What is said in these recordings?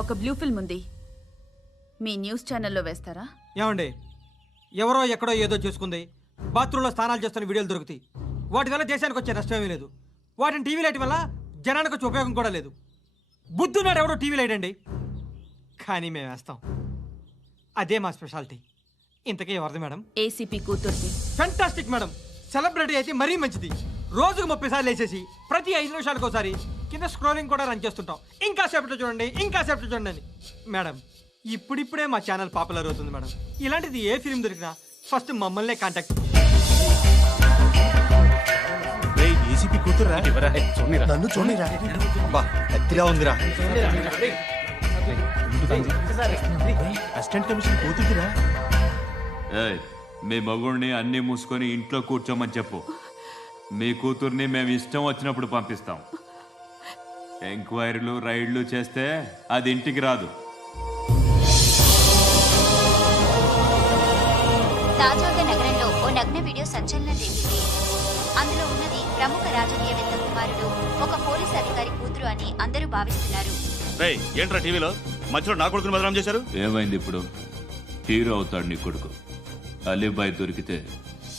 ఒక blue film ఉంది, మీ news ఛానల్లో వేస్తారా? ఏమండి, ఎవరో ఎక్కడో ఏదో చేసుకుంది, బాత్రూంలో స్నానాలు చేస్తున్న వీడియోలు దొరుకుతాయి. వాటి వల్ల దేశానికి వచ్చే నష్టమేమీ లేదు. వాటిని టీవీ లైట్ వల్ల జనానికి వచ్చే ఉపయోగం కూడా లేదు. బుద్ధున్నాడు ఎవడో టీవీ లైట్ అండి, కానీ మేము వేస్తాం. అదే మా స్పెషాలిటీ. ఇంతకీ ఎవరిది మేడం? ఏసీపీ కూతుర్ది. Fantastic madam. సెలబ్రిటీ అయితే మరీ మంచిది. రోజుకు 30 సార్లు వేసేసి ప్రతి 5 నిమిషాలకు ఒకసారి కింద స్క్రోలింగ్ కూడా రన్ చేస్తుంటాం. ఇంకా సేపట్లో చూడండి, ఇంకా సేపట్లో చూడండి అని. మేడం, ఇప్పుడిప్పుడే మా ఛానల్ పాపులర్ అవుతుంది మేడం. ఇలాంటిది ఏ ఫిల్మ్ దొరికినా ఫస్ట్ మమ్మల్నే కాంటాక్ట్. ఏసీపీ కూతురా? నన్ను చూడరా, ఎత్తిగా ఉందిరా. Assistant commission కూతురురా. మీ మగుడిని అన్ని మూసుకొని ఇంట్లో కూర్చోమని చెప్పు. మీ కూతుర్ని మేము ఇష్టం వచ్చినప్పుడు పంపిస్తాం. ఎంక్వైరీలు రైడ్లు చేస్తే అది ఇంటికి రాదు. తాజాగా నగరంలో ఓ నగ్న వీడియో సంచలనం రేపింది. అందులో ఉన్నది ప్రముఖ రాజకీయవేత్త కుమారుడు, ఒక పోలీస్ అధికారి కూతురు అని అందరూ భావిస్తున్నారు. ఏంట్రా టీవీలో మధ్యలో నా కొడుకుని బదనాం చేశారు? ఏమైంది ఇప్పుడు? హీరో అవుతాడు నీ కొడుకు. అలీబాయ్ దొరికితే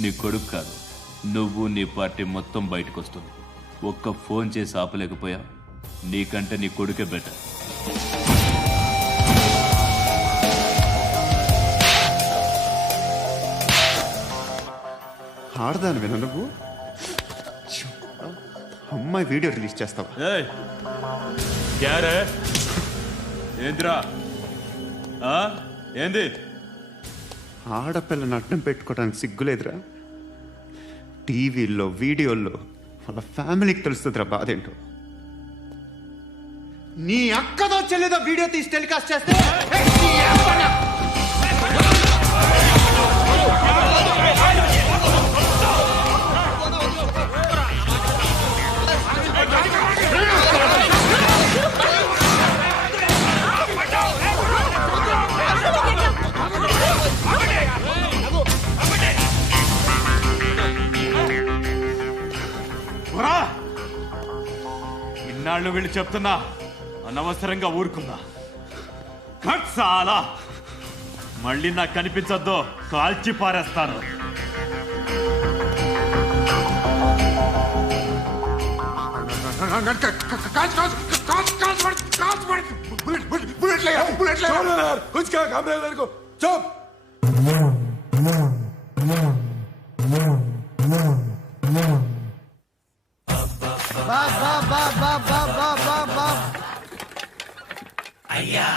నీ కొడుకు కాదు, నువ్వు నీ పార్టీ మొత్తం బయటకు వస్తుంది. ఒక్క ఫోన్ చేసి ఆపలేకపోయా, నీకంటే నీ కొడుకే బెటర్. ఆడదాను విన నువ్వు అమ్మాయి వీడియో రిలీజ్ చేస్తావా? ఏంద్రా ఏంది? ఆడపిల్లని అడ్డం పెట్టుకోవడానికి సిగ్గులేదురా? టీవీల్లో వీడియోల్లో వాళ్ళ ఫ్యామిలీకి తెలుస్తుందిరా బాధేంటో. నీ అక్కదో చెల్లిదో వీడియో తీసి టెలికాస్ట్ చేస్తే ఇన్నాళ్ళు వీళ్ళు చెప్తున్నా అనవసరంగా ఊరుకుందా. చాలా మళ్ళీ నాకు కనిపించొద్దు, కాల్చి పారేస్తాను. అయ్యా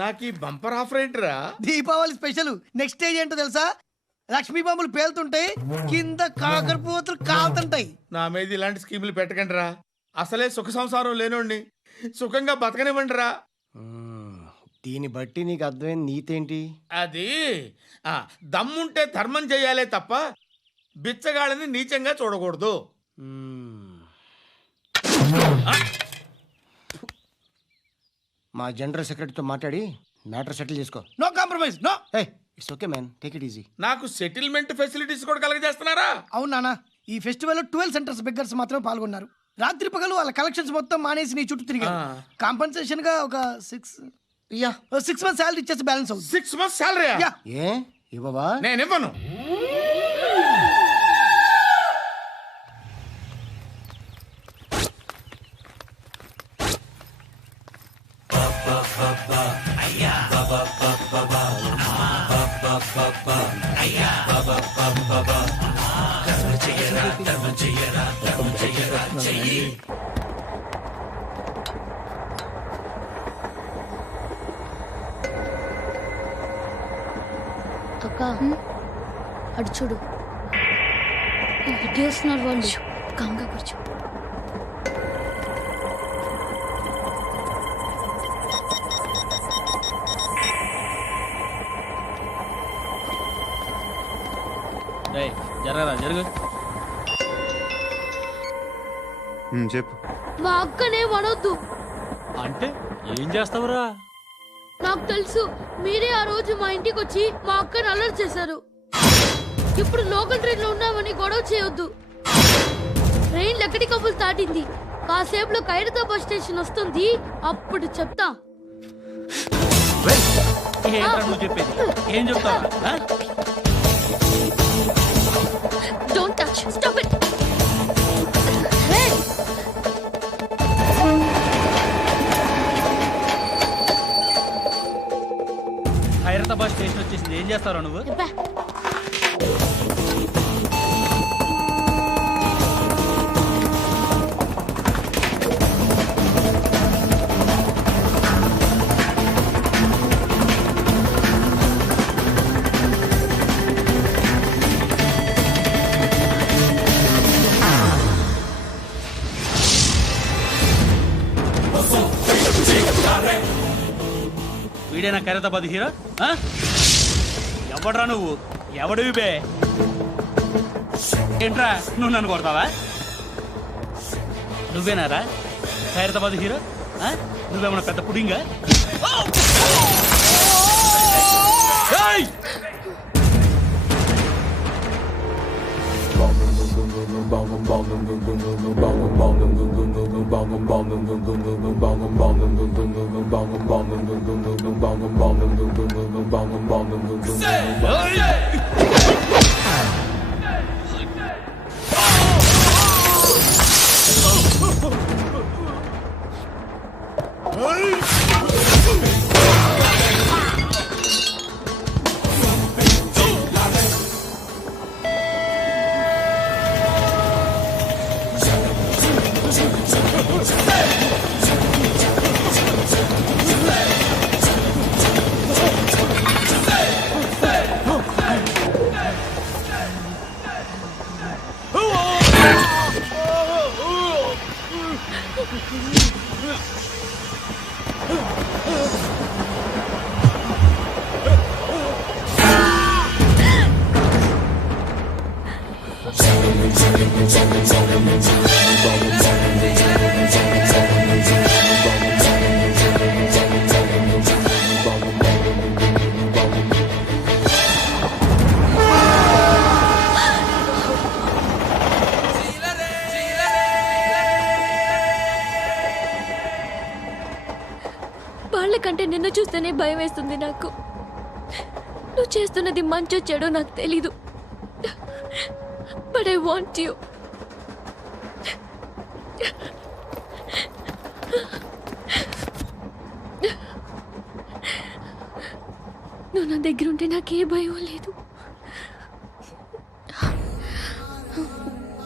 నాకు ఈ బంపర్ ఆఫర్ ఏంటిరా? దీపావళి స్పెషల్. నెక్స్ట్ స్టేజ్ ఏంటో తెలుసా? లక్ష్మీ బాంబులు పేలుతుంటాయి, కింద కాకరపువ్వుతులు కాలుతుంటాయి. నా మీద ఇలాంటి స్కీములు పెట్టకండి రా. అసలే సుఖ సంసారం లేనోడిని సుఖంగా బతకనివ్వండి రా. దీన్ని బట్టి నీకు అర్థమైన నీతేంటి? అది దమ్ముంటే ధర్మం చెయ్యాలే తప్ప బిచ్చగాళ్ళని నీచంగా చూడకూడదు. మా జనరల్ సెక్రటరీతో మాట్లాడి మ్యాటర్ సెటిల్ చేసుకో. No compromise, no. It's okay man, take it easy. నాకు సెటిల్మెంట్ ఫెసిలిటీస్ కూడా కలగజేస్తున్నారా? అవును నాన్న, ఈ ఫెస్టివల్ 12 సెంటర్స్ బెగ్గర్స్ మాత్రమే పాల్గొన్నారు. రాత్రి పగలు వాళ్ళ కలెక్షన్స్ మొత్తం మానేసి నీ చుట్టూ తిరిగారు. కాంపన్సేషన్ గా ఒక 6 మంత్స్ సాలరీ ఇచ్చేసి బ్యాలెన్స్ అవుతుంది. 6 months సాలరీ? ఏ ఇవ్వవా? నేను ఇవ్వను. అక్క అటు చూడు, ఇటేస్తున్నారు వాళ్ళు. కంగా కూర్చో. జరగరా జరుగు. చెప్పు. మా అక్కనే వడొద్దు. అంటే ఏం చేస్తావురా? నాకు తెలుసు, మీరే ఆ రోజు మా ఇంటికి వచ్చి మా అక్కని అల్లరి చేశారు. ఇప్పుడు లోకల్ ట్రైన్ లో ఉన్నామని గొడవ చేయొద్దు. ట్రైన్ లక్కడి కబుల్ దాటింది. కాసేపులో ఖైరతాబాద్ స్టేషన్ వస్తుంది, అప్పుడు చెప్తా. నువ్వు చెప్పేది ఏం చెప్తావు? Don't touch, stop it. Khairatabad station వచ్చేసింది, ఏం చేస్తారా నువ్వు? వీడేనా ఖైరతాబాద్ హీరో? ఎవడ్రా నువ్వు? ఎవడివి బే? ఏంట్రా నువ్వు నన్ను కొడతావా? నువ్వేనారా ఖైరతాబాద్ హీరో? నువ్వేమన్నా పెద్ద పుడింగా? వాళ్ళకంటే నిన్ను చూస్తేనే భయం వేస్తుంది నాకు. నువ్వు చేస్తున్నది మంచో చెడో నాకు తెలీదు, బట్ ఐ వాంట్ యూ. నువ్వు నా దగ్గర ఉంటే నాకే భయం లేదు.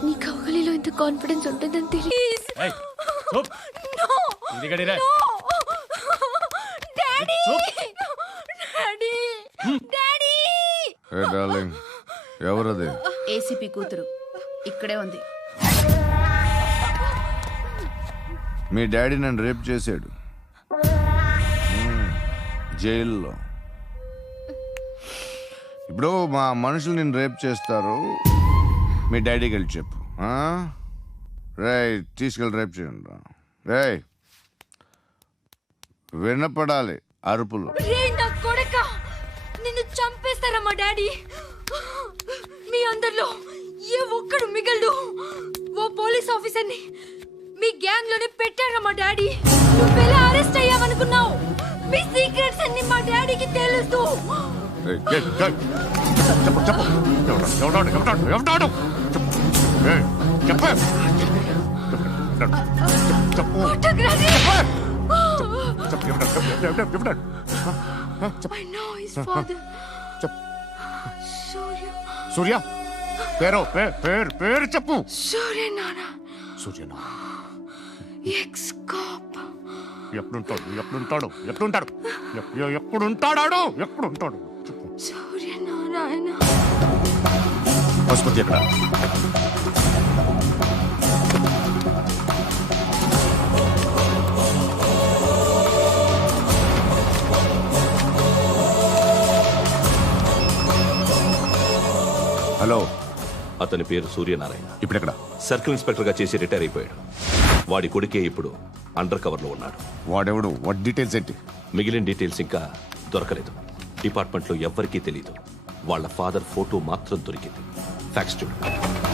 నీ కౌగలిలో ఇంత కాన్ఫిడెన్స్ ఉంటుందని తెలియదు. ఎవరది? ఏసీపీ కూతురు ఇక్కడే ఉంది. మీ డాడీ నన్ను రేప్ చేశాడు జైల్లో. ఇప్పుడు మా మనుషులు నిన్ను రేప్ చేస్తారు, మీ డాడీకి వెళ్ళి చెప్పు. రేయ్ తీసుకెళ్ళి రేప్ చేయండి. రేయ్ వినపడాలి అరుపులు. నిన్ను చంపేస్తారా మా డాడీ? మీ అందరిలో ఏ ఒక్కడు మిగలడు. ఓ పోలీస్ ఆఫీసర్ని మీ గ్యాంగ్ లోనే పెట్టారా మా డాడీ? నువ్వెలా అరెస్ట్ అయ్యావనుకున్నావు? మీ సీక్రెట్స్ అన్ని మా డాడీకి తెలుసు. సూర్య పేరు పేరు చెప్పు. సూర్యనారాయణ. Suryanarayana ex cop. ఎప్పుడుంటాడు సూర్యనారాయణ. పశుపతి ఎక్కడ? హలో, అతని పేరు సూర్యనారాయణ. ఇప్పుడెక్కడ? సర్కిల్ ఇన్స్పెక్టర్ గా చేసి రిటైర్ అయిపోయాడు. వాడి కొడుకే ఇప్పుడు అండర్ కవర్లో ఉన్నాడు. వాడెవడు? వాట్ డీటెయిల్స్ ఏంటి? మిగిలిన డీటెయిల్స్ ఇంకా దొరకలేదు. డిపార్ట్మెంట్లో ఎవ్వరికీ తెలియదు. వాళ్ళ ఫాదర్ ఫోటో మాత్రం దొరికింది. ఫ్యాక్స్ చూడు.